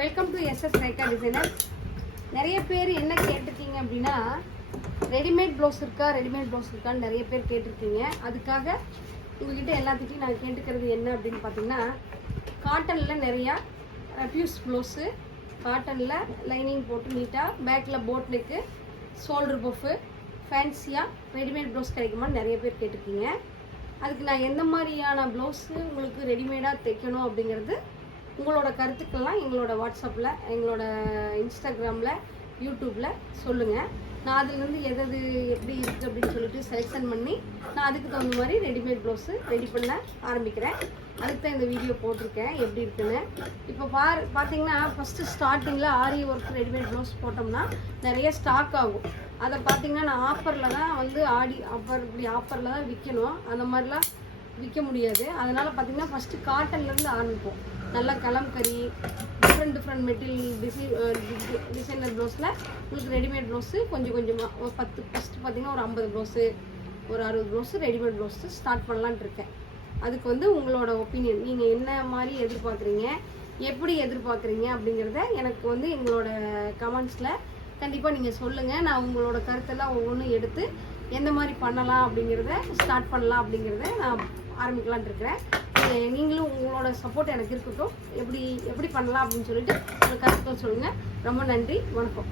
Welcome to SS Rekha designer. நிறைய பேர் என்ன கேட்டிருக்கீங்க அப்படின்னா, ரெடிமேட் ப்ளவுஸ் இருக்கான்னு நிறைய பேர் கேட்டிருக்கீங்க. அதுக்காக உங்ககிட்ட எல்லாத்துட்டையும் நான் கேட்டுக்கிறது என்ன அப்படின்னு பார்த்தீங்கன்னா, காட்டனில் நிறையா ஃபியூஸ் ப்ளவுஸு, காட்டனில் லைனிங் போட்டு நீட்டாக பேக்கில் போட் நெக்கு, ஷோல்டர் பஃப்பு, ஃபேன்சியாக ரெடிமேட் ப்ளவுஸ் கிடைக்குமான்னு நிறைய பேர் கேட்டிருக்கீங்க. அதுக்கு நான் எந்த மாதிரியான ப்ளவுஸு உங்களுக்கு ரெடிமேடாக தைக்கணும் அப்படிங்கிறது உங்களோட கருத்துக்கள்லாம் எங்களோட வாட்ஸ்அப்பில், எங்களோட இன்ஸ்டாகிராமில், யூடியூப்பில் சொல்லுங்கள். நான் அதுலேருந்து எது எப்படி இருக்குது அப்படின்னு சொல்லிட்டு செலெக்ஷன் பண்ணி நான் அதுக்கு தகுந்த மாதிரி ரெடிமேட் ப்ளவுஸு ரெடி பண்ண ஆரம்பிக்கிறேன். அதுக்கு தான் இந்த வீடியோ போட்டிருக்கேன் எப்படி இருக்குன்னு. இப்போ பார்த்தீங்கன்னா ஃபஸ்ட்டு ஸ்டார்டிங்கில் ஆரி ஒர்க் ரெடிமேட் ப்ளவுஸ் போட்டோம்னா நிறைய ஸ்டாக் ஆகும். அதை பார்த்தீங்கன்னா நான் ஆஃபரில் தான் ஆஃபரில் தான் விற்கணும். அந்த மாதிரிலாம் விற்க முடியாது. அதனால் பார்த்தீங்கன்னா ஃபஸ்ட்டு காட்டன்லேருந்து ஆரம்பிப்போம். நல்லா கலம்கரி, டிஃப்ரெண்ட் மெட்டீரியல் டிசைனர் ப்ளவுஸில் உங்களுக்கு ரெடிமேட் ப்ளவுஸு கொஞ்சம் கொஞ்சமாக ஒரு 10 ஃபஸ்ட்டு பார்த்தீங்கன்னா ஒரு 50 ப்ளவுஸு, ஒரு 60 ப்ளவுஸு ரெடிமேட் ப்ளவுஸு ஸ்டார்ட் பண்ணலான்ட்டு இருக்கேன். அதுக்கு உங்களோட ஒப்பீனியன், நீங்கள் என்ன மாதிரி எதிர்பார்க்குறீங்க, எப்படி எதிர்பார்க்குறீங்க அப்படிங்கிறத எனக்கு எங்களோட கமெண்ட்ஸில் கண்டிப்பாக நீங்கள் சொல்லுங்கள். நான் உங்களோட கருத்தெல்லாம் ஒவ்வொன்றும் எடுத்து எந்த மாதிரி பண்ணலாம் அப்படிங்கிறத ஸ்டார்ட் பண்ணலாம் அப்படிங்கிறத நான் ஆரம்பிக்கலான்ட்டு இருக்கிறேன். நீங்களும் உங்களோட சப்போர்ட் எனக்கு இருக்கட்டும். எப்படி பண்ணலாம் அப்படின்னு சொல்லிட்டு உங்கள் கருத்துக்கள் சொல்லுங்கள். ரொம்ப நன்றி, வணக்கம்.